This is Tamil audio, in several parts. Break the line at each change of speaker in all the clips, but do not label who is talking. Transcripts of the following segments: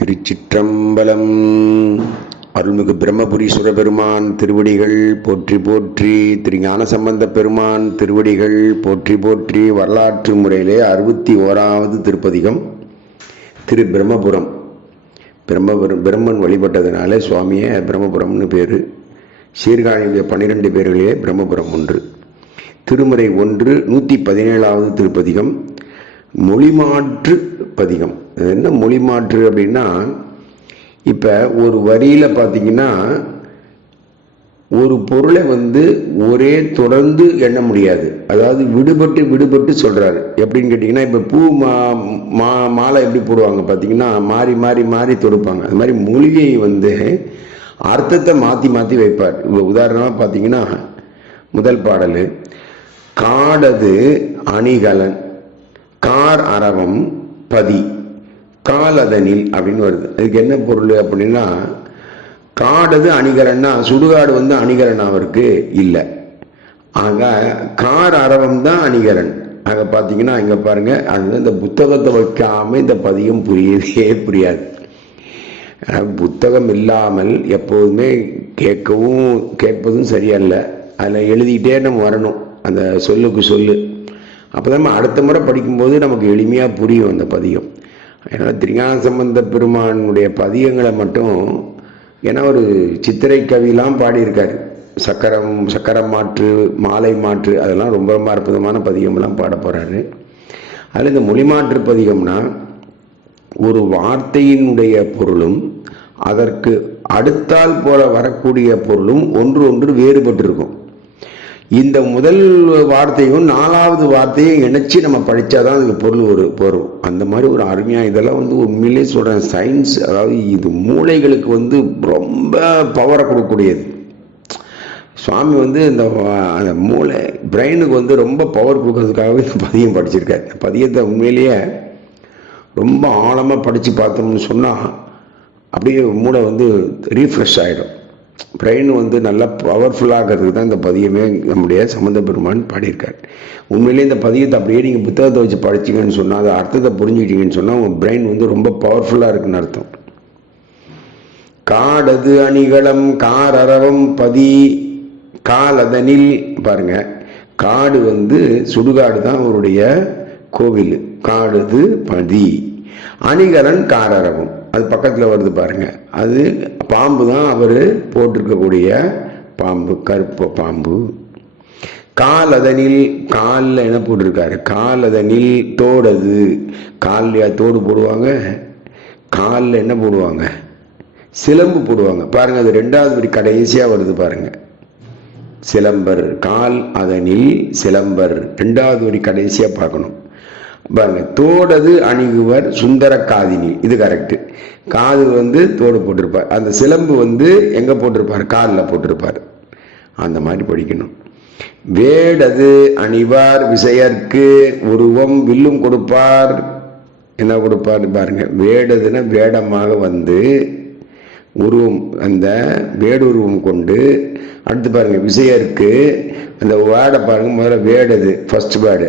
திருச்சிற்றம்பலம். அருள்மிகு பிரம்மபுரி சுரபெருமான் திருவடிகள் போற்றி போற்றி திரு ஞானசம்பந்த பெருமான் திருவடிகள் போற்றி போற்றி வரலாற்று முறையிலே அறுபத்தி ஓராவது திருப்பதிகம் திரு பிரம்மபுரம். பிரம்மபுரம் பிரம்மன் வழிபட்டதுனாலே சுவாமியை பிரம்மபுரம்னு பேர். சீர்காழியுடைய பன்னிரெண்டு பேர்களிலே பிரம்மபுரம் ஒன்று. திருமுறை ஒன்று நூற்றி பதினேழாவது திருப்பதிகம். மொழிமாற்று பதிகம். அது என்ன மொழிமாற்று அப்படின்னா இப்போ ஒரு வரியில் பார்த்தீங்கன்னா ஒரு பொருளை வந்து ஒரே தொடர்ந்து எண்ண முடியாது. அதாவது விடுபட்டு விடுபட்டு சொல்கிறாரு எப்படின்னு கேட்டிங்கன்னா இப்போ பூ மா மா மாலை எப்படி போடுவாங்க பார்த்தீங்கன்னா மாறி மாறி மாறி தொடுப்பாங்க. அது மாதிரி மொழியை வந்து அர்த்தத்தை மாற்றி மாற்றி வைப்பார். இப்போ உதாரணமாக பார்த்தீங்கன்னா முதல் பாடல் காடது அணிகலன் கார் அரவம் பதி. காலதனில் அப்படின்னு வருது. அதுக்கு என்ன பொருள் அப்படின்னா காடது அணிகரன்னா சுடுகாடு வந்து அணிகரன் அவருக்கு இல்லை. ஆக கார் அரவம் தான் அணிகரன். ஆக பார்த்தீங்கன்னா இங்கே பாருங்க அது இந்த புத்தகத்தை வைக்காம இந்த பதியம் புரியவே புரியாது. புத்தகம் இல்லாமல் எப்போதுமே கேட்கவும் கேட்பதும் சரியல்ல. அதில் எழுதிக்கிட்டே நம்ம வரணும். அந்த சொல்லுக்கு சொல்லு. அப்போ தான் அடுத்த முறை படிக்கும்போது நமக்கு எளிமையாக புரியும் அந்த பதியம் ஏன்னா திரிகான சம்பந்த பெருமானுடைய பதியங்களை மட்டும் ஏன்னா ஒரு சித்திரை கவிலாம் பாடியிருக்காரு. சக்கரம் சக்கரம் மாற்று மாலை மாற்று அதெல்லாம் ரொம்ப ரொம்ப அற்புதமான பதிகம்லாம் பாட போகிறாரு அதில் இந்த மொழிமாற்று பதிகம்னா ஒரு வார்த்தையினுடைய பொருளும் அதற்கு அடுத்தால் போல வரக்கூடிய பொருளும் ஒன்று ஒன்று வேறுபட்டிருக்கும். இந்த முதல் வார்த்தையும் நாலாவது வார்த்தையும் இணைச்சி நம்ம படித்தாதான் அதுக்கு பொருள் ஒரு வரும் அந்த மாதிரி ஒரு அருமையாக இதெல்லாம் வந்து உண்மையிலே சொல்கிறேன் சயின்ஸ் அதாவது இது மூளைகளுக்கு வந்து ரொம்ப பவரை கொடுக்கக்கூடியது. சுவாமி வந்து இந்த அந்த மூளை பிரெயினுக்கு வந்து ரொம்ப பவர் கொடுக்கறதுக்காகவே இந்த பதியம் படிச்சிருக்காரு. இந்த பதியத்தை உண்மையிலேயே ரொம்ப ஆழமாக படித்து பார்த்தோம்னு சொன்னால் அப்படியே மூளை வந்து ரீஃப்ரெஷ் ஆகிடும் பிரெயின் வந்து நல்லா பவர்ஃபுல்லாகிறதுக்கு தான் இந்த பதியமே நம்முடைய சம்மந்த பெருமான் பாடியிருக்கார். உண்மையிலே இந்த பதியத்தை அப்படியே நீங்கள் புத்தகத்தை வச்சு படிச்சிங்கன்னு சொன்னால் அதை அர்த்தத்தை புரிஞ்சுக்கிட்டீங்கன்னு சொன்னால் உங்கள் பிரெயின் வந்து ரொம்ப பவர்ஃபுல்லாக இருக்குன்னு அர்த்தம். காடது அணிகளம் காரரவம் பதி காலதனில் பாருங்க காடு வந்து சுடுகாடு தான் அவருடைய கோவில். காடுது பதி. அணிகலன் காரரவம். அது பக்கத்தில் வருது பாருங்க. அது பாம்பு தான் அவர் போட்டிருக்கக்கூடிய பாம்பு கருப்பு பாம்பு. கால் அதனில் காலில் என்ன போட்டிருக்காரு? கால் அதனில் தோடது. காலில் தோடு போடுவாங்க? காலில் என்ன போடுவாங்க? சிலம்பு போடுவாங்க. பாருங்கள் அது ரெண்டாவது படி கடைசியாக வருது பாருங்கள் சிலம்பர் கால் அதனில் சிலம்பர். ரெண்டாவது வரி கடைசியாக பார்க்கணும். பாருங்க தோடது அணிகுவர் சுந்தர காதினி. இது கரெக்டு காது வந்து தோடு போட்டிருப்பார். அந்த சிலம்பு வந்து எங்கே போட்டிருப்பார்? காலில் போட்டிருப்பார். அந்த மாதிரி படிக்கணும். வேடது அணிவார் விசையர்க்கு உருவம் வில்லும் கொடுப்பார். என்ன கொடுப்பார் பாருங்க வேடதுன்னா வேடமாக வந்து உருவம் அந்த வேடுருவம் கொண்டு அடுத்து பாருங்க விசையருக்கு அந்த வேடை பாருங்க முதல்ல வேடது ஃபர்ஸ்ட் வேர்டு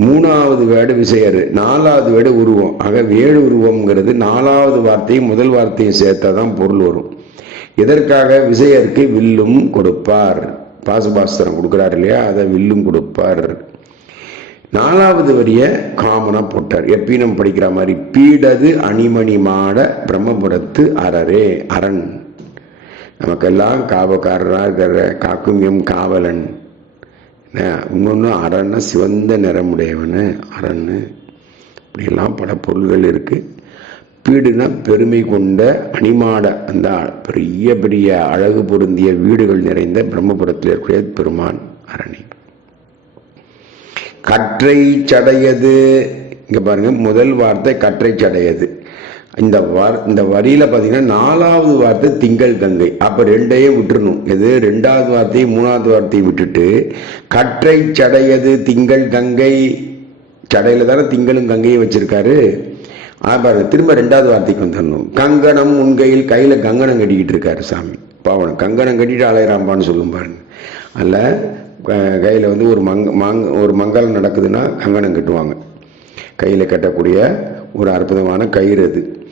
மூணாவது வேர்டு விசையர் நாலாவது வேர்டு உருவம். ஆக வேடு உருவம்ங்கிறது நாலாவது வார்த்தையும் முதல் வார்த்தையும் சேர்த்தா தான் பொருள் வரும். இதற்காக விசையருக்கு வில்லும் கொடுப்பார். பாசுபாஸ்திரம் கொடுக்குறாரு இல்லையா? அதை வில்லும் கொடுப்பார். நாலாவது வரிய காமனா போட்டார். எப்பீனம் படிக்கிற மாதிரி பீடது அணிமணி மாட பிரம்மபுரத்து அரரே அரண். நமக்கெல்லாம் காவக்காரராக இருக்கிற காக்குமியம் காவலன். இன்னொன்று அரண்னா சிவந்த நிறமுடையவனு அரண்னு. இப்படியெல்லாம் பல பொருள்கள் இருக்குது பீடுனா பெருமை கொண்ட அணிமாட அந்த பெரிய பெரிய அழகு பொருந்திய வீடுகள் நிறைந்த பிரம்மபுரத்தில் இருக்கிற பெருமான் அரணி கற்றை சடையது. இங்கே பாருங்க முதல் வார்த்தை கற்றை சடையது. இந்த வார் இந்த வரியில் பார்த்தீங்கன்னா நாலாவது வார்த்தை திங்கள் கங்கை. அப்போ ரெண்டையும் விட்டுறணும். எது? ரெண்டாவது வார்த்தையும் மூணாவது வார்த்தையும் விட்டுட்டு கற்றை சடையது திங்கள் கங்கை. சடையில் தானே திங்களும் கங்கையும் வச்சிருக்காரு. பாருங்க திரும்ப ரெண்டாவது வார்த்தைக்கு வந்துடணும். கங்கணம் உண்கையில் கையில் கங்கணம் கட்டிக்கிட்டு இருக்காரு சாமி. பாவனம் கங்கணம் கட்டிட்டு அலையராம்பான்னு சொல்லும் பாருங்க. அதில் கையில் வந்து ஒரு மங் மங் ஒரு மங்கலம் நடக்குதுன்னா கங்கணம் கட்டுவாங்க. கையில் கட்டக்கூடிய ஒரு அற்புதமான கயிறு அது.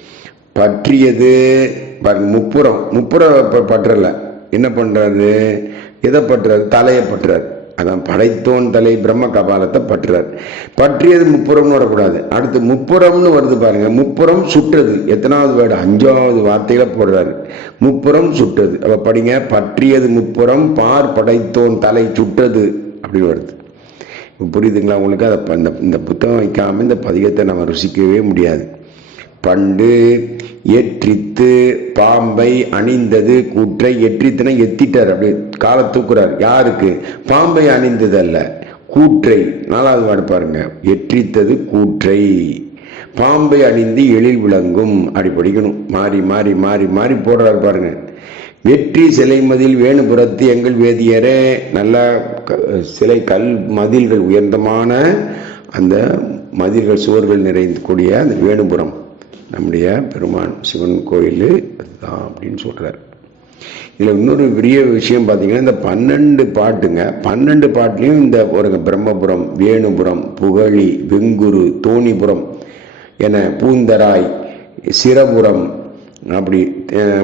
பற்றியது முப்புறம். முப்புறம் ப- பற்றல. என்ன பண்ணுறாரு எதை பற்றுறாரு தலையை பற்றுறாரு அதான் படைத்தோன் தலை பிரம்ம கபாலத்தை பற்றுறார் பற்றியது முப்புறம்னு வரக்கூடாது. அடுத்து முப்புறம்னு வருது பாருங்க. முப்புறம் சுட்டது எத்தனாவது வேர்டு? அஞ்சாவது வார்த்தையில போடுறாரு. முப்புறம் சுட்டது அப்ப படிங்க. பற்றியது முப்புறம் பார் படைத்தோன் தலை சுட்டது அப்படின்னு வருது. புரியுதுங்களா உங்களுக்கு? அதை ப- இந்த இந்த புத்தகம் வைக்காமல் இந்த பதிகத்தை நம்ம ருசிக்கவே முடியாது. பண்டு எற்றித்து பாம்பை அணிந்தது கூற்றை எற்றித்துனா எத்திட்டார். அப்படி காலை தூக்குறார். யாருக்கு? பாம்பை அணிந்தது அல்ல கூற்றை. நாலாவது வாடு பாருங்க. எற்றித்தது கூற்றை. பாம்பை அணிந்து எழில் விளங்கும். அப்படி படிக்கணும். மாறி மாறி மாறி மாறி போடுறாரு பாருங்க. வெற்றி சிலை மதில் வேணுபுரத்து எங்கள் வேதியரே. நல்ல க- சிலை கல் மதில்கள் உயர்ந்தமான அந்த மதில்கள் சுவர்கள் நிறைந்து கூடிய அந்த வேணுபுரம் நம்முடைய பெருமான் சிவன் கோயில் அதுதான் அப்படின்னு சொல்கிறார் இதில் இன்னொரு பெரிய விஷயம் பார்த்தீங்கன்னா இந்த பன்னெண்டு பாட்டுங்க. பன்னெண்டு பாட்டிலையும் இந்த ஒரு பிரம்மபுரம் வேணுபுரம் புகழி வெங்குரு தோணிபுரம் என பூந்தராய் சிரபுரம் அப்படி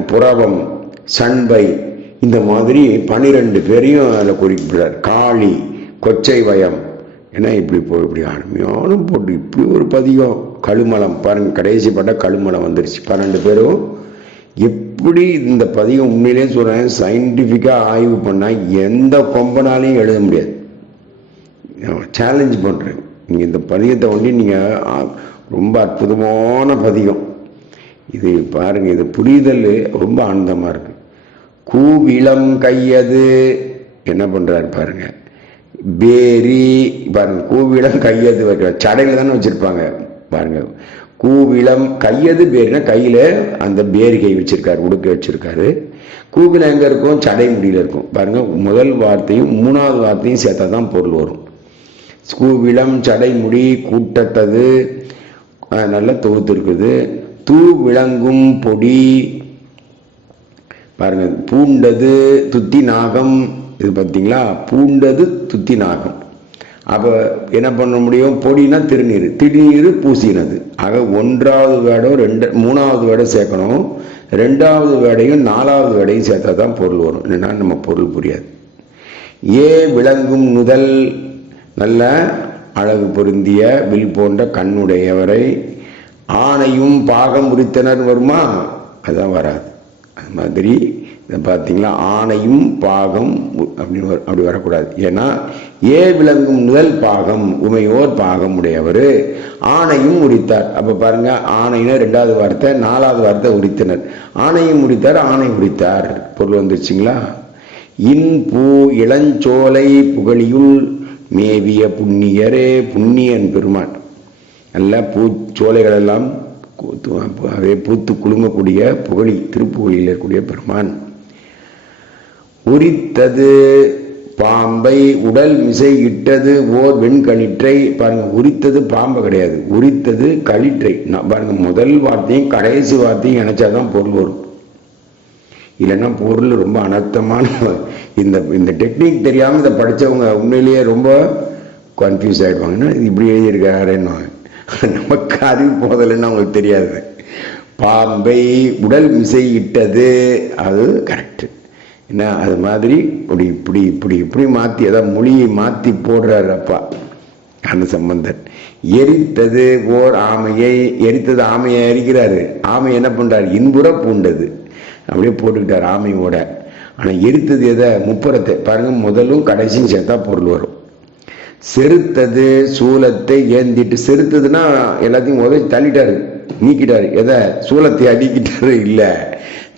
புறவம் சண்பை. இந்த மாதிரி பன்னிரெண்டு பேரையும் அதில் குறிப்பிடுறார் காளி கொச்சை வயம். ஏன்னா இப்படி போ இப்படி அருமையான போட்டு இப்படி ஒரு பதிகம். கழுமலம் பாருங்கள் கடைசி பட்ட கழுமலம் வந்துருச்சு. பன்னெண்டு பேரும். எப்படி இந்த பதிகம் உண்மையிலேயே சொல்கிறேன் சயின்டிஃபிக்காக ஆய்வு பண்ணால் எந்த கொம்பனாலையும் எழுத முடியாது. சேலஞ்ச் பண்ணுறேன் நீங்கள் இந்த பதிகத்தை ஒண்டி நீங்கள் ரொம்ப அற்புதமான பதிகம். இது பாருங்கள் இது புரிதல் ரொம்ப ஆனந்தமாக இருக்குது கூவிளம் கையது. என்ன பண்ணுறாரு பாருங்க. பேரி பாருங்க கூவிளம் கையது வைக்கிற சடையில தானே வச்சிருப்பாங்க. பாருங்க. கூவிளம் கையது பேரினா கையில அந்த பேரி கை வச்சிருக்காரு உடுக்க வச்சிருக்காரு. கூவிளம் எங்க இருக்கும்? சடை முடியில இருக்கும். பாருங்க முதல் வார்த்தையும் மூணாவது வார்த்தையும் சேர்த்தா தான் பொருள் வரும். கூவிளம் சடைமுடி கூட்டத்தது. நல்லா தொகுத்து இருக்குது. தூ விளங்கும் பொடி. பாருங்க பூண்டது துத்தி நாகம். இது பார்த்தீங்களா பூண்டது துத்தி நாகம். அப்போ என்ன பண்ண முடியும்? பொடினா திருநீர். திருநீர் பூசினது. ஆக ஒன்றாவது வேடம் ரெண்டு மூணாவது வேடம் சேர்க்கணும். ரெண்டாவது வேடையும் நாலாவது வேடையும் சேர்த்தா தான் பொருள் வரும். இல்லைன்னா நம்ம பொருள் புரியாது. ஏ விளங்கும் முதல் நல்ல அழகு பொருந்திய வில் போன்ற கண்ணுடையவரை. ஆணையும் பாகம் உரித்தனர் வருமா? அதான் வராது. அது மாதிரி இதை பார்த்தீங்களா ஆணையும் பாகம் அப்படின்னு வர- அப்படி வரக்கூடாது. ஏன்னா ஏ விளங்கும் முதல் பாகம் உமையோர் பாகம் உடையவர். ஆணையும் உரித்தார். அப்போ பாருங்க ஆணைனா ரெண்டாவது வார்த்தை நாலாவது வார்த்தை உரித்தனர். ஆணையும் உரித்தார் ஆணை உரித்தார். பொருள் வந்துருச்சுங்களா? இன் பூ இளஞ்சோலை புகழியுள் மேவிய புண்ணியரே புண்ணியன் பெருமான். நல்ல பூச்சோலைகளெல்லாம் பூத்து குலுங்கக்கூடிய புகழி திருப்புகழியில் இருக்கக்கூடிய பெருமான். உரித்தது பாம்பை உடல் மிசை இட்டது ஓர் வெண்கணிற்றை பாருங்க உரித்தது பாம்பை கிடையாது. உரித்தது களிற்றை. நான் பாருங்க முதல் வார்த்தையும் கடைசி வார்த்தையும் இணைச்சாதான் பொருள் வரும். இல்லைன்னா பொருள் ரொம்ப அனர்த்தமான இந்த இந்த டெக்னிக் தெரியாமல் இதை படித்தவங்க உண்மையிலேயே ரொம்ப கன்ஃபியூஸ் ஆகிடுவாங்கன்னா இது இப்படி எழுதியிருக்காருன்னு. நமக்கு அறிவு போதலைன்னு அவங்களுக்கு தெரியாது. பாம்பை உடல் மிசை இட்டது அது கரெக்ட் என்ன? அது மாதிரி இப்படி இப்படி இப்படி இப்படி மாற்றி அதான் மொழியை மாற்றி போடுறாரு அப்பா அந்த சம்பந்தன். எரித்தது ஓர் ஆமையை எரித்தது ஆமையை எரிக்கிறாரு. ஆமை என்ன பண்ணுறாரு இன்புற பூண்டது. அப்படியே போட்டுக்கிட்டார் ஆமையோட. ஆனால் எரித்தது எதை? முப்புறத்தை. பாருங்க முதலும் கடைசியும் சேர்த்தா பொருள் வரும். செருத்தது சூலத்தை ஏந்திட்டு செருத்ததுன்னா எல்லாத்தையும் உதவி தள்ளிட்டாரு நீக்கிட்டாரு. எதை? சூலத்தை அடிக்கிட்டாரு இல்லை.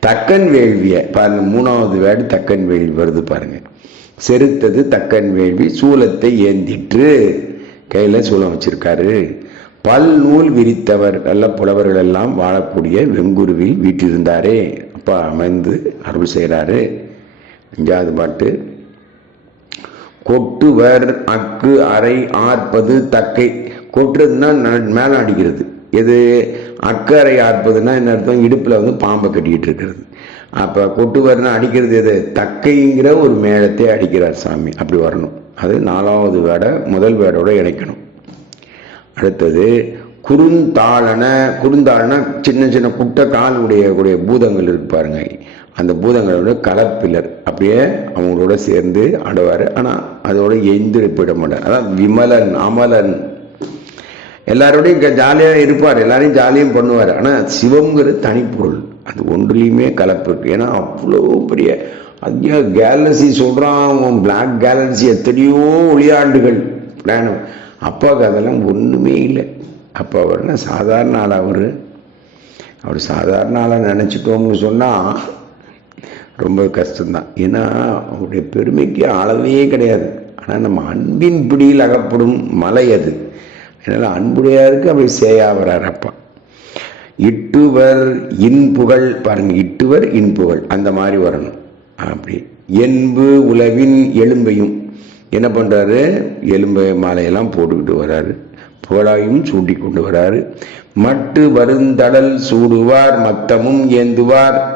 தக்கன் வேள்விய. பாருங்க மூணாவது வேர்டு தக்கன் வேள்வி வருது பாருங்க. செருத்தது தக்கன் வேள்வி சூலத்தை ஏந்திட்டு கையில சூலம் வச்சிருக்காரு. பல் நூல் விரித்தவர் நல்ல புலவர்கள் எல்லாம் வாழக்கூடிய வெங்குருவில் வீட்டிருந்தாரே அப்பா அமைந்து அருள் செய்கிறாரு அஞ்சாவது பாட்டு. கொட்டுவர் அக்கு அரை ஆர்ப்பது தக்கை. கொட்டுறதுன்னா ந- அடிக்கிறது. எது? அக்கறை ஆர்ப்பதுன்னா என்ன அர்த்தம்? இடுப்பில் வந்து பாம்பை கட்டிக்கிட்டு இருக்கிறது. அப்போ கொட்டுவர்னா அடிக்கிறது எது? தக்கைங்கிற ஒரு மேளத்தை அடிக்கிறார் சாமி. அப்படி வரணும். அது நாலாவது வேடை முதல் வேடோட இணைக்கணும். அடுத்தது குறுந்தாளன குறுந்தாளன சின்ன சின்ன குட்டை கால் உடைய கூடிய பூதங்கள் இருக்கு பாருங்க. அந்த பூதங்களோட கலப்பிலர். அப்படியே அவங்களோட சேர்ந்து ஆடுவார். ஆனால் அதோட எந்திருப்பிட போயிட மாட்டார். அதான் விமலன் அமலன். எல்லாரோடையும் ஜாலியாக இருப்பார். எல்லாரையும் ஜாலியும் பண்ணுவார். ஆனால் சிவம்ங்கிறது தனிப்பொருள். அது ஒன்றுலேயுமே கலப்பு இருக்கு. ஏன்னா அவ்வளோ பெரிய ஐயா கேலக்சி சொல்கிறான் பிளாக் கேலக்சி எத்தனையோ ஒளியாண்டுகள் பிளானம் அப்பாவுக்கு அதெல்லாம் ஒன்றுமே இல்லை. அப்போ அவர்னா சாதாரண ஆள் அவர்? அவர் சாதாரண ஆளாக நினச்சிட்டோம்னு சொன்னால் ரொம்ப கஷ்டம்தான். ஏன்னா அவருடைய பெருமைக்கு அளவே கிடையாது. ஆனால் நம்ம அன்பின் பிடியில் அகப்படும் மலை அது. அதனால் அன்புடையாருக்கு அப்படி சேயா வரார் அப்பா. இட்டுவர் இன்புகழ் பாருங்க இட்டுவர் இன்புகழ் அந்த மாதிரி வரணும். அப்படி. என்பு உலவின் எலும்பையும். என்ன பண்ணுறாரு எலும்பை மாலையெல்லாம் போட்டுக்கிட்டு வர்றாரு புகழாயும் சூட்டி கொண்டு வர்றாரு மட்டு வருந்தடல் சூடுவார் மத்தமும் ஏந்துவார்.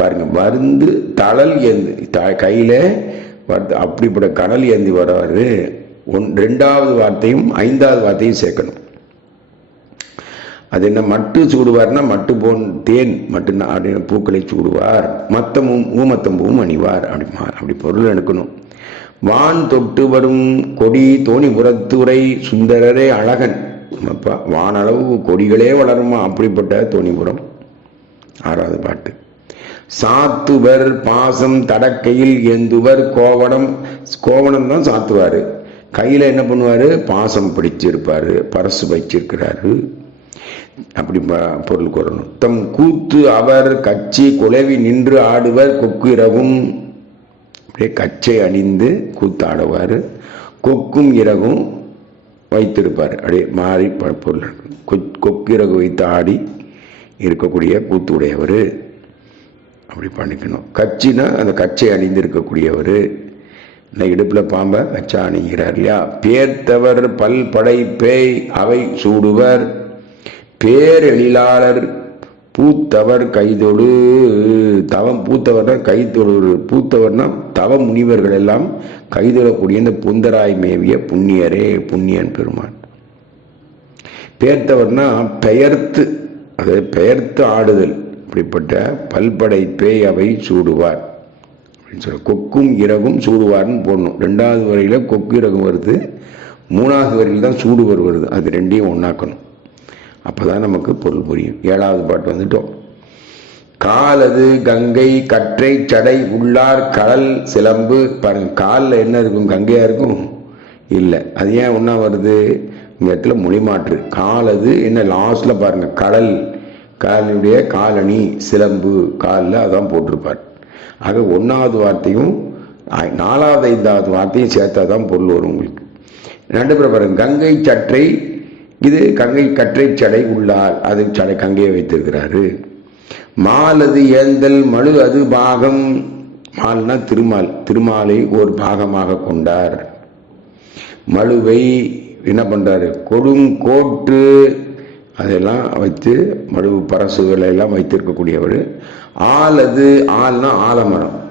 பாருங்க வருந்து தளல் ஏந்து த- கையில வருது அப்படிப்பட்ட கடல் ஏந்தி வர்றாரு. ஒன் ரெண்டாவது வார்த்தையும் ஐந்தாவது வார்த்தையும் சேர்க்கணும். அது என்ன மட்டு சூடுவார்னா மட்டு போன் தேன் மட்டு அப்படின்னு பூக்களை சூடுவார். மத்தமும் ஊமத்தம்பூவும் அணிவார். அப்படி அப்படி பொருள் எடுக்கணும். வான் தொட்டு வரும் கொடி தோணிபுரத்துறை சுந்தரரே அழகன். அப்பா வானளவு கொடிகளே வளருமா? அப்படிப்பட்ட தோணிபுரம். ஆறாவது பாட்டு. சாத்துவர் பாசம் தடக்கையில் எந்துவர் கோவணம் கோவணம் தான் சாத்துவார். கையில் என்ன பண்ணுவார்? பாசம் பிடிச்சிருப்பார் பரசு வச்சிருக்கிறாரு. அப்படி பொருள் கூறணும். தம் கூத்து அவர் கட்சி குலவி நின்று ஆடுவர் கொக்கு இரவும் அப்படியே கச்சை அணிந்து கூத்தாடுவார். கொக்கும் இறகும் வைத்திருப்பார். அப்படியே மாறி ப- பொருள் கொக்கு இறகு வைத்து ஆடி இருக்கக்கூடிய கூத்துடையவர். அப்படி பண்ணிக்கணும். கட்சினா அந்த கச்சை அணிந்திருக்கக்கூடியவர் இந்த இடுப்பில் பாம்பை கச்சா அணிகிறார் இல்லையா? பேர்த்தவர் பல்படை பேய் அவை சூடுவர். பேரெழிலாளர் பூத்தவர் கைதொடு. தவம் பூத்தவர்னா கைதொழு பூத்தவர்னா தவ முனிவர்கள் எல்லாம் கைதொழக்கூடிய இந்த புந்தராய் மேவிய புண்ணியரே புண்ணியன் பெருமான். பேர்த்தவர்னா பெயர்த்து அதாவது பெயர்த்து ஆடுதல். இப்படிப்பட்ட பல்படை பேய் அவை சூடுவார். அப்படின்னு சொல்ல கொக்கும் இறகும் சூடுவார்னு போடணும். ரெண்டாவது வரையில் கொக்கு இறகும் வருது மூணாவது வரையில் தான் சூடுவர் வருது. அது ரெண்டையும் ஒன்றாக்கணும் அப்போ தான் நமக்கு பொருள் புரியும். ஏழாவது பாட்டு வந்துட்டோம். காலது கங்கை கற்றை சடை உள்ளார் கடல் சிலம்பு. பாருங்க காலில் என்ன இருக்கும்? கங்கையாக இருக்கும்? இல்லை. அது ஏன் ஒன்றா வருது? இந்த இடத்துல மொழிமாற்று காலது என்ன லாஸ்ட்டில் பாருங்கள் கடல். காலினுடைய காலணி சிலம்பு காலில் அதான் போட்டிருப்பார். ஆக ஒன்றாவது வார்த்தையும் நாலாவது ஐந்தாவது வார்த்தையும் சேர்த்தா தான் பொருள் வரும் உங்களுக்கு. ரெண்டு பேரும் பாருங்க கங்கை சற்றை இது கங்கை கற்றை சடை உள்ளார். அது சடை கங்கையை வைத்திருக்கிறாரு. மாலது ஏந்தல் மழு அது பாகம். மால்னா திருமால் திருமாலை ஒரு பாகமாக கொண்டார். மழுவை என்ன பண்றாரு? கொடுங்கோட்டு அதெல்லாம் வைத்து மடுவு பரசுகளை எல்லாம் வைத்திருக்கக்கூடியவர் ஆலது ஆள்னா ஆலமரம்.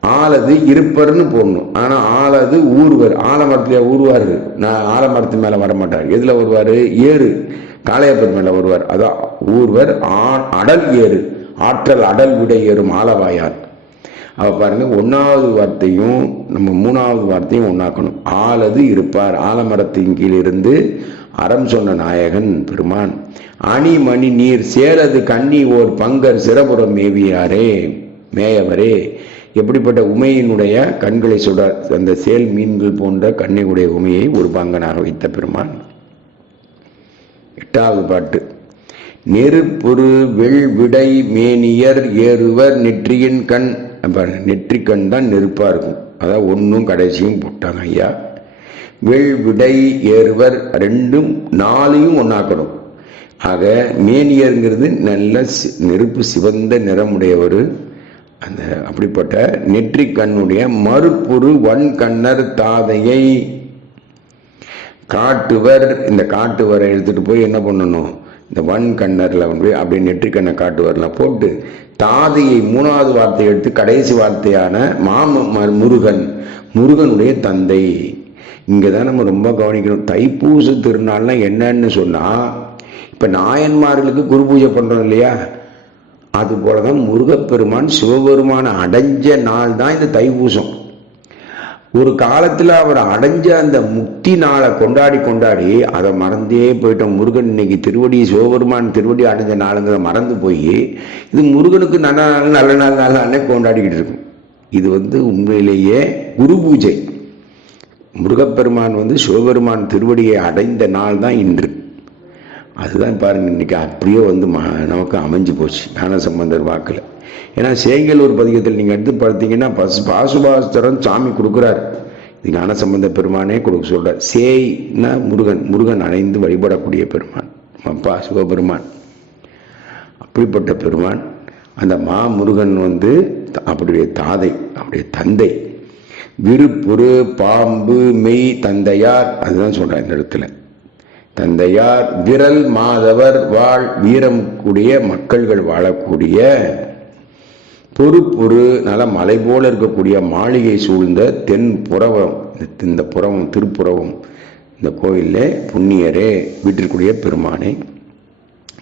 ஆலது இருப்பர்னு போடணும். ஆனால் ஆலது ஊர்வர் ஆலமரத்துல ஊர்வார் நான் ஆலமரத்து மேலே வர மாட்டார் வருவார்? ஏறு. காளையப்பர் மேலே வருவார். அதான் ஊர்வர் ஆ- அடல் ஏறு. ஆற்றல் அடல் விடை ஏறும் ஆலவாயார் அவ பாருங்க ஒன்றாவது வார்த்தையும் நம்ம மூணாவது வார்த்தையும் ஒன்றாக்கணும் ஆலது இருப்பார். ஆலமரத்தின் கீழிருந்து அறம் சொன்ன நாயகன் பெருமான். அணி மணி நீர் சேரது கண்ணி ஓர் பங்கர் சிறபுறம் மேவியாரே மேயவரே. எப்படிப்பட்ட உமையினுடைய கண்களை சுட அந்த சேல் மீன்கள் போன்ற கண்ணியுடைய உமையை ஒரு பங்கனாக வைத்த பெருமான். எட்டாவது பாட்டு. நெருப்புரு வெள் விடை மேனியர் ஏறுவர் நெற்றியின் கண். அப்போ நெற்றிக்கண் தான் நெருப்பாக இருக்கும். அதான் ஒன்றும் கடைசியும் போட்டாங்க ஐயா. வெள் விடை ஏறுவர் ரெண்டும் நாலையும் ஒன்றாக்கணும் ஆக மேனியருங்கிறது நல்ல நெருப்பு சிவந்த நிறமுடையவர். அந்த அப்படிப்பட்ட நெற்றிக் கண்ணுடைய மறுப்புரு வன் கண்ணர் தாதையை காட்டுவர். இந்த காட்டுவரை எடுத்துட்டு போய் என்ன பண்ணணும்? இந்த வன் கண்ணரில் வந்து அப்படியே நெற்றிக்கண்ணை காட்டுவர்ல போட்டு தாதையை மூணாவது வார்த்தையை எடுத்து கடைசி வார்த்தையான மாம ம- முருகன் முருகனுடைய தந்தை. இங்கே தான் நம்ம ரொம்ப கவனிக்கணும். தைப்பூச திருநாள்னா என்னன்னு சொன்னால் இப்போ நாயன்மார்களுக்கு குரு பூஜை பண்ணுறோம் இல்லையா? அதுபோல தான் முருகப்பெருமான் சிவபெருமானை அடைஞ்ச நாள் தான் இந்த தைப்பூசம். ஒரு காலத்தில் அவர் அடைஞ்ச அந்த முக்தி நாளை கொண்டாடி கொண்டாடி அதை மறந்தே போயிட்டோம். முருகன் இன்னைக்கு திருவடி சிவபெருமான் திருவடி அடைஞ்ச நாளுங்கிறத மறந்து போய் இது முருகனுக்கு நல்ல நாள் நல்ல நாள் நல்ல நாளே கொண்டாடிக்கிட்டு இருக்கும். இது வந்து உண்மையிலேயே குரு பூஜை. முருகப்பெருமான் வந்து சிவபெருமான் திருவடியை அடைந்த நாள் தான் இன்று. அதுதான் பாருங்க இன்னைக்கு அப்படியே வந்து ம- நமக்கு அமைஞ்சு போச்சு. ஞான சம்பந்தர் வாக்கில். ஏன்னா சேங்கலூர் பதிகத்தில் நீங்கள் எடுத்து பார்த்தீங்கன்னா பசு பாசுபாஸ்தரன் சாமி கொடுக்குறாரு. இது ஞான சம்பந்த பெருமானே கொடுக்க சொல்கிறார் சேய்னா முருகன் முருகன் அணைந்து வழிபடக்கூடிய பெருமான் அப்பா சிவபெருமான். அப்படிப்பட்ட பெருமான் அந்த மா முருகன் வந்து த- தாதை அவருடைய தந்தை. விருப்புரு பாம்பு மெய் தந்தையார் அதுதான் சொல்றேன் இந்த இடத்துல. தந்தையார் விரல் மாதவர் வாழ் வீரம் கூடிய மக்கள்கள் வாழக்கூடிய பொறுப்பொரு நல்ல மலை போல இருக்கக்கூடிய மாளிகை சூழ்ந்த தென் புறவம் இந்த- புறவம் திருப்புறவம் இந்த கோயிலில் புண்ணியரே வீட்டிற்குரிய பெருமானே.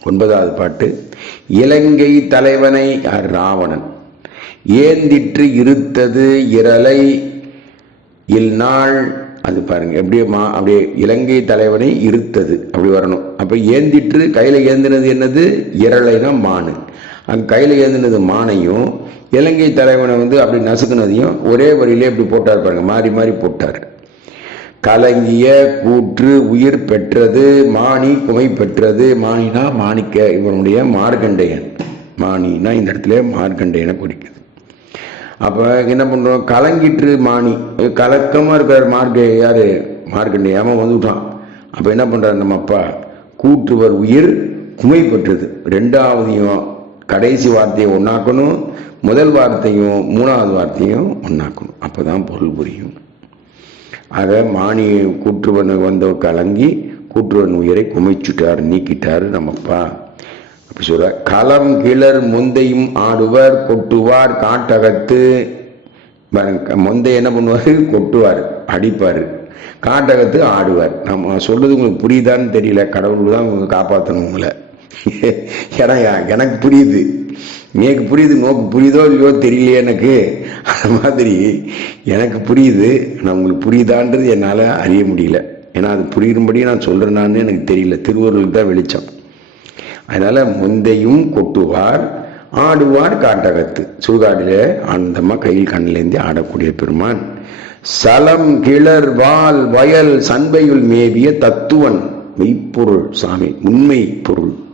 ஒன்பதாவது பாட்டு இலங்கை தலைவனை ராவணன்? ஏந்திற்று இருத்தது இரலை இல்நாள் அது பாருங்க எப்படியே மா அப்படியே இலங்கை தலைவனை இருத்தது அப்படி வரணும். அப்ப ஏந்திற்று கையில ஏந்தினது என்னது? இரளைனா மானு. அங்க கையில ஏந்தினது மானையும் இலங்கை தலைவனை வந்து அப்படி நசுக்குனதையும் ஒரே வரியிலே இப்படி போட்டார் பாருங்க மாறி மாறி போட்டார். கலங்கிய கூற்று உயிர் பெற்றது மானி குமை பெற்றது. மானினா மாணிக்க இவனுடைய மார்கண்டையன் மாணினா இந்த இடத்துல மார்கண்டையனை குறிக்குது. அப்போ என்ன பண்ணுறோம் கலங்கிட்டு மானி. கலக்கமாக இருக்கிற மார்க்க யாரு? மார்க்கண்டேயாம வந்துட்டான். அப்போ என்ன பண்ணுறாரு நம்ம அப்பா? கூற்றுவர் உயிர் குமை பெற்றது. ரெண்டாவதையும் கடைசி வார்த்தையை ஒன்றாக்கணும் முதல் வார்த்தையும் மூணாவது வார்த்தையும் ஒன்றாக்கணும் அப்போ தான் பொருள் புரியும். ஆக மானி கூற்றுவன் வந்த கலங்கி கூற்றுவன் உயிரை குமைச்சுட்டார் நீக்கிட்டார் நம்மப்பா. அப்படி சொல்ற களம் கிளர் முந்தையும் ஆடுவர் கொட்டுவார் காட்டகத்து. முந்தை என்ன பண்ணுவார்? கொட்டுவார் அடிப்பார். காட்டகத்து ஆடுவார். நம்ம சொல்றது உங்களுக்கு புரியுதான்னு தெரியல கடவுள் தான் உங்களுக்கு காப்பாற்றணும் உங்களை. ஏன்னா எனக்கு புரியுது. எனக்கு புரியுது நோக்கு புரியுதோ இல்லையோ தெரியலையே எனக்கு. அது மாதிரி எனக்கு புரியுது. ஆனால் உங்களுக்கு புரியுதான்றது என்னால் அறிய முடியல. ஏன்னா அது புரியும்படி நான் சொல்கிறேனான்னு எனக்கு தெரியல. திருவருளுக்கு தான் வெளிச்சம். அதனால முந்தையும் கொட்டுவார் ஆடுவார் காட்டகத்து. சுடுகாடிலே ஆனந்தமாக கையில் கண்ணிலேந்தி ஆடக்கூடிய பெருமான். சலம் கிளர் வால் வயல் சண்பையுள் மேவிய தத்துவன். மெய்ப்பொருள் சாமி உண்மை பொருள்.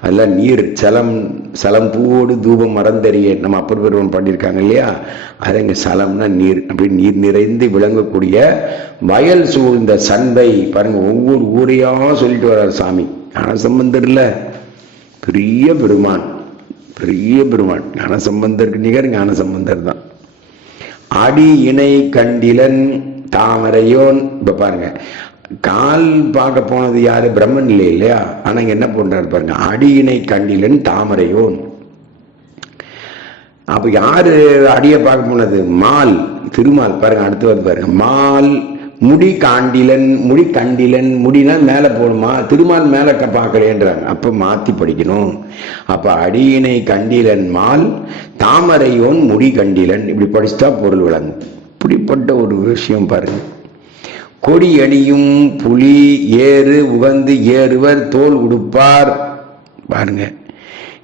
அதில் நீர் சலம் சலம் பூவோடு தூபம் மறந்தறிய. நம்ம அப்பர் பெருவன் பாடியிருக்காங்க இல்லையா? அது இங்கே சலம்னா நீர். அப்படி நீர் நிறைந்து விளங்கக்கூடிய வயல் சூழ்ந்த சந்தை. பாருங்க ஒவ்வொரு ஊரையாக சொல்லிட்டு வர்றார் சாமி. ஞானசம்பந்தர் இல்லை. பெரிய பெருமான். பெரிய பெருமான். ஞானசம்பந்தருக்கு நிகர் ஞானசம்பந்தர் தான். அடி இணை கண்டிலன் தாமரையோன். இப்ப பாருங்க கால் பார்க்க போனது யாரு? பிரம்மன் இல்லை இல்லையா? ஆனா இங்க என்ன பண்றாரு பாருங்க. அடியினை கண்டிலன் தாமரையோன். அப்ப யாரு அடிய பார்க்க போனது? மால் திருமால். பாருங்க அடுத்து வந்து பாருங்க. மால் முடி காண்டிலன் முடி கண்டிலன் முடினா மேல போகணுமா திருமால் மேல பார்க்கலேன்றாங்க அப்ப மாத்தி படிக்கணும். அப்ப அடியினை கண்டிலன் மால் தாமரையோன் முடி கண்டிலன். இப்படி படிச்சுட்டா பொருள் விளங்கும் இப்படிப்பட்ட ஒரு விஷயம் பாருங்க. கொடி அணியும் புலி ஏறு உகந்து ஏறுவர் தோல் உடுப்பார். பாருங்க.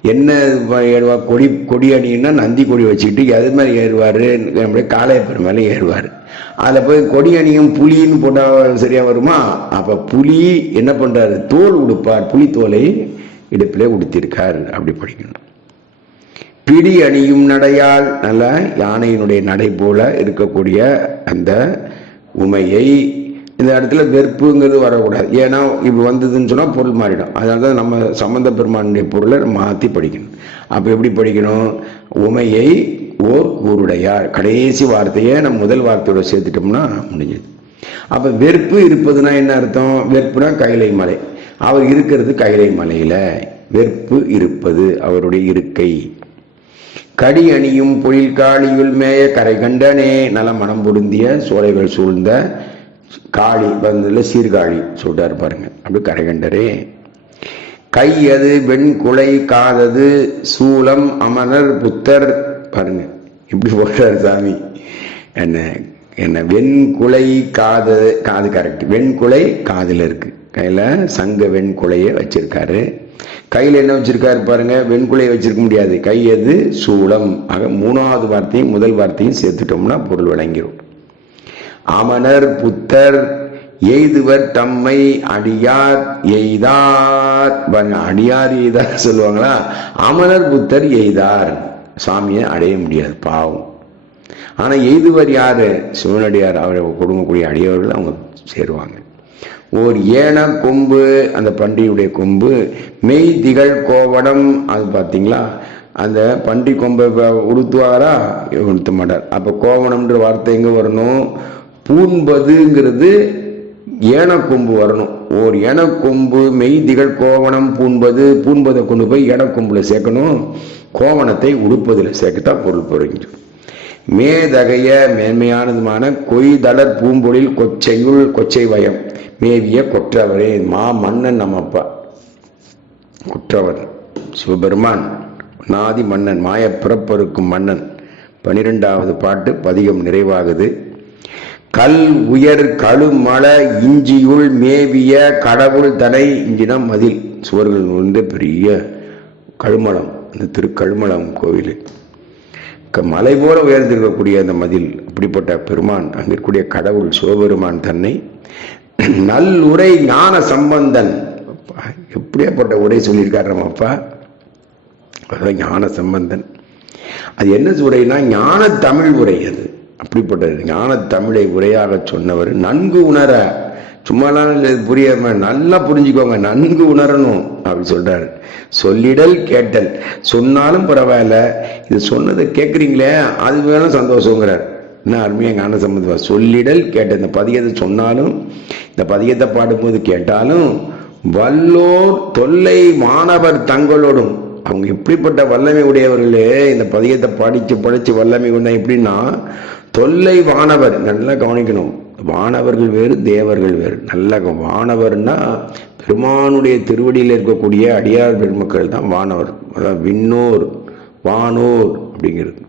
என்ன வ- கொடி கொடி அணின்னா நந்தி கொடி வச்சுக்கிட்டு எது மாதிரி ஏறுவார்? நம்முடைய காளையப்பர் மேலே ஏறுவார். அதில் போய் கொடி அணியும் புலின்னு போட்டால் சரியாக வருமா? அப்போ புலி என்ன பண்ணுறாரு தோல் உடுப்பார். புலி தோலை இடுப்பிலே உடுத்திருக்கார். அப்படி படிக்கணும். பிடி அணியும் நடையால் நல்ல யானையினுடைய நடை போல இருக்கக்கூடிய அந்த உமையை இந்த இடத்துல வெறுப்புங்கிறது வரக்கூடாது. ஏன்னா இப்படி வந்ததுன்னு சொன்னால் பொருள் மாறிடும். அதனால தான் நம்ம சம்பந்த பெருமானுடைய பொருளை நம்ம மாற்றி படிக்கணும். அப்போ எப்படி படிக்கணும்? உமையை ஓ ஊருடையார் கடைசி வார்த்தையை நம்ம முதல் வார்த்தையோட சேர்த்துட்டோம்னா முடிஞ்சது. அப்போ வெறுப்பு இருப்பதுன்னா என்ன அர்த்தம்? வெறுப்புனா கைலை மலை. அவர் இருக்கிறது கைலை மலையில. வெறுப்பு இருப்பது அவருடைய இருக்கை. கடி அணியும் பொழில் காளியுள் மேய கரை கண்டனே. நல மனம் பொருந்திய சோலைகள் சூழ்ந்த காளி வந்ததில் சீர்காழி சொல்லிட்டாரு பாருங்க. அப்படி கரைகண்டரே. கை அது வெண்குலை காதது சூலம் அமரர் புத்தர் பாருங்க. இப்படி போடுறார் சாமி. என்ன என்ன வெண்குலை காது காது கரெக்ட் வெண்குலை காதில் இருக்குது கையில் சங்க வெண்குலையை வச்சிருக்காரு. கையில் என்ன வச்சிருக்காரு பாருங்க வெண்குலையை வச்சிருக்க முடியாது. கை எது சூலம். ஆக மூணாவது வார்த்தையும் முதல் வார்த்தையும் சேர்த்துட்டோம்னா பொருள் விளங்கிடும் அமனர் புத்தர் எய்துவர் தம்மை அடியார் எய்தார். பாருங்க அடியார் எய்தார் சொல்லுவாங்களா? அமனர் புத்தர் எய்தார். சாமியை அடைய முடியாது பாவம். ஆனா எய்துவர் யாரு? சிவனடியார் அவரை கொடுங்கக்கூடிய அடியவர்கள் அவங்க சேருவாங்க. ஓர் ஏன கொம்பு அந்த பண்டிகையுடைய கொம்பு மெய் திகழ் கோவடம் அது பார்த்தீங்களா? அந்த பண்டி கொம்பை உடுத்துவாரா? உடுத்த மாட்டார். அப்போ கோவணம்ன்ற வார்த்தை எங்கே வரணும்? பூண்பதுங்கிறது ஏனக்கொம்பு வரணும். ஓர் ஏனக்கொம்பு மெய் திகழ் கோவணம் பூண்பது பூண்பதை கொண்டு போய் ஏனக்கொம்புல சேர்க்கணும். கோவணத்தை உடுப்பதில் சேர்க்கத்தா பொருள் பொருங்கிடும் மேதகைய மேன்மையானதுமான கொய்தளர் பூம்பொழில் கொச்சையுள் கொச்சை வயம். மேவிய கொற்றவரே மா மன்னன் நம்மப்பா குற்றவன் சிவபெருமான் நாதி மன்னன் மாயப்பிறப்பருக்கும் மன்னன். பனிரெண்டாவது பாட்டு பதிகம் நிறைவாகுது. கல் உயர் கழுமலை இஞ்சியுள் மேவிய கடவுள் தனை இஞ்சினா மதில். சுவர்கள் வந்து பெரிய கழுமலம் அந்த திருக்கழுமலம் கோவில். க- மலை போல உயர்ந்திருக்கக்கூடிய அந்த மதில் அப்படிப்பட்ட பெருமான் அங்கே இருக்கக்கூடிய கடவுள் சிவபெருமான் தன்னை. நல்லுரை ஞான சம்பந்தன். எப்படியாப்பட்ட உரை சொல்லியிருக்காரு நம்ம அப்பா. அதான் ஞான சம்பந்தன். அது என்ன உரைனா ஞான தமிழ் உரை அது. அப்படிப்பட்ட ஞான தமிழை உரையாக சொன்னவர் நன்கு உணர. சும்மாலாம் புரியாம நல்லா புரிஞ்சுக்கோங்க நன்கு உணரணும் அப்படி சொல்றாரு. சொல்லிடல் கேட்டல். சொன்னாலும் பரவாயில்ல. இது சொன்னதை கேட்குறீங்களே அது வேணும் சந்தோஷங்கிறார். என்ன அருமையாக ஞான சம்பந்தமா? சொல்லிடல் கேட்ட இந்த பதியத்தை சொன்னாலும் இந்த பதியத்தை பாடும்போது கேட்டாலும் வல்லோர் தொல்லை மாணவர் தங்களோடும். அவங்க எப்படிப்பட்ட வல்லமை உடையவர்களே இந்த பதியத்தை படித்து படித்து வல்லமை கொண்ட எப்படின்னா தொல்லை வானவர் நல்லா கவனிக்கணும். வானவர்கள் வேறு தேவர்கள் வேறு. நல்ல வானவர்னா பெருமானுடைய திருவடியில் இருக்கக்கூடிய அடியார் பெருமக்கள் தான் வானவர். அதான் விண்ணோர் வானோர் அப்படிங்கிறது.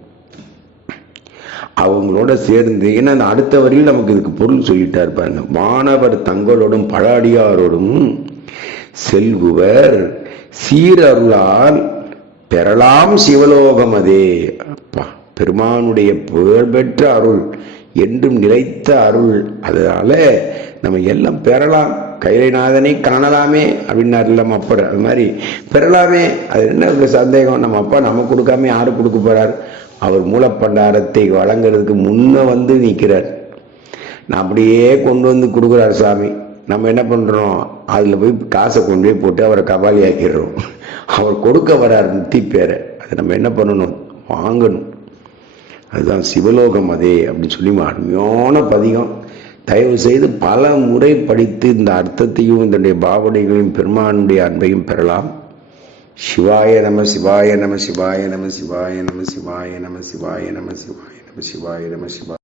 அவங்களோட சேர்ந்து ஏன்னா அந்த அடுத்த வரையில் நமக்கு இதுக்கு பொருள் சொல்லிட்டார் பாருங்க. வானவர் தங்களோடும் பல அடியாரோடும் செல்குவர். சீரருளால் பெறலாம் சிவலோகம் அதே. அப்பா. பெருமானுடைய புகழ்பெற்ற அருள் என்றும் நிலைத்த அருள். அதனால நம்ம எல்லாம் பெறலாம். கைலைநாதனை காணலாமே அப்படின்னாரு நம்ம அப்பர். அது மாதிரி பெறலாமே. அது என்ன சந்தேகம்? நம்ம அப்பா நம்ம கொடுக்காம யாரு கொடுக்க போறார்? அவர் மூலப்பண்டாரத்தை வழங்குறதுக்கு முன்ன வந்து நிற்கிறார் நான் அப்படியே கொண்டு வந்து கொடுக்குறாரு சாமி. நம்ம என்ன பண்ணுறோம் அதில் போய் காசை கொண்டு போய் போட்டு அவரை கபாலி ஆக்கிடுறோம். அவர் கொடுக்க வரார் முத்தி பேரை. அதை நம்ம என்ன பண்ணணும்? வாங்கணும். அதுதான் சிவலோகம் அதே அப்படின்னு சொல்லி அருமையான பதிகம். தயவு செய்து பல முறை படித்து இந்த அர்த்தத்தையும் இதனுடைய பாவனைகளையும் பெருமானுடைய அன்பையும் பெறலாம். சிவாய நம சிவாய நம சிவாய நம சிவாய நம சிவாய நம சிவாய நம சிவாய நம சிவாய நம சிவாய